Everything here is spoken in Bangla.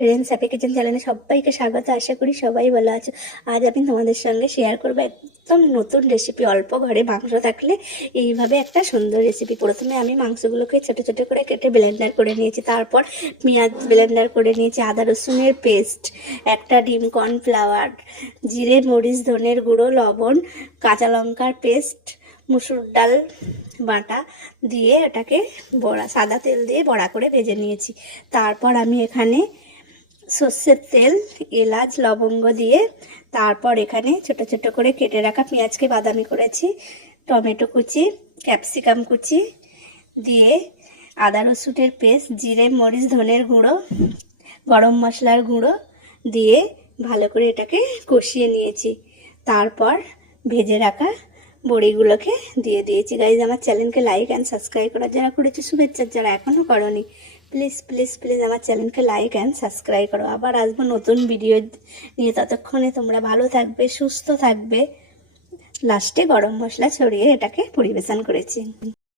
ফ্রেন্ডস, হ্যাপি কিচেন চ্যানেলে সবাইকে স্বাগত। আশা করি সবাই ভালো আছো। আজ আমি তোমাদের সঙ্গে শেয়ার করবো একদম নতুন রেসিপি। অল্প ঘরে মাংস থাকলে এইভাবে একটা সুন্দর রেসিপি। প্রথমে আমি মাংসগুলোকে ছোট ছোট করে কেটে ব্লেন্ডার করে নিয়েছি, তারপর পেঁয়াজ ব্লেন্ডার করে নিয়েছি, আদা রসুনের পেস্ট, একটা ডিম, কর্নফ্লাওয়ার, জিরে মরিচ ধনের গুঁড়ো, লবণ, কাঁচা লঙ্কার পেস্ট, মুসুর ডাল বাটা দিয়ে এটাকে বড়া, সাদা তেল দিয়ে বড়া করে ভেজে নিয়েছি। তারপর আমি এখানে সর্ষের তেল, এলাচ, লবঙ্গ দিয়ে তারপর এখানে ছোট ছোট করে কেটে রাখা পেঁয়াজকে বাদামি করেছি, টমেটো কুচি, ক্যাপসিকাম কুচি দিয়ে আদা রসুনের পেস্ট, জিরে মরিচ ধনের গুঁড়ো, গরম মশলার গুঁড়ো দিয়ে ভালো করে এটাকে কষিয়ে নিয়েছি। তারপর ভেজে রাখা বড়িগুলোকে দিয়ে দিয়েছি। গাইজ, আমার চ্যানেলকে লাইক অ্যান্ড সাবস্ক্রাইব করার যারা করেছে শুভেচ্ছা, যারা এখনও করনি প্লিজ প্লিজ প্লিজ আমার চ্যানেলকে লাইক অ্যান্ড সাবস্ক্রাইব করো। আবার আসবো নতুন ভিডিও নিয়ে, ততক্ষণে তোমরা ভালো থাকবে, সুস্থ থাকবে। লাস্টে গরম মশলা ছড়িয়ে এটাকে পরিবেশন করেছি।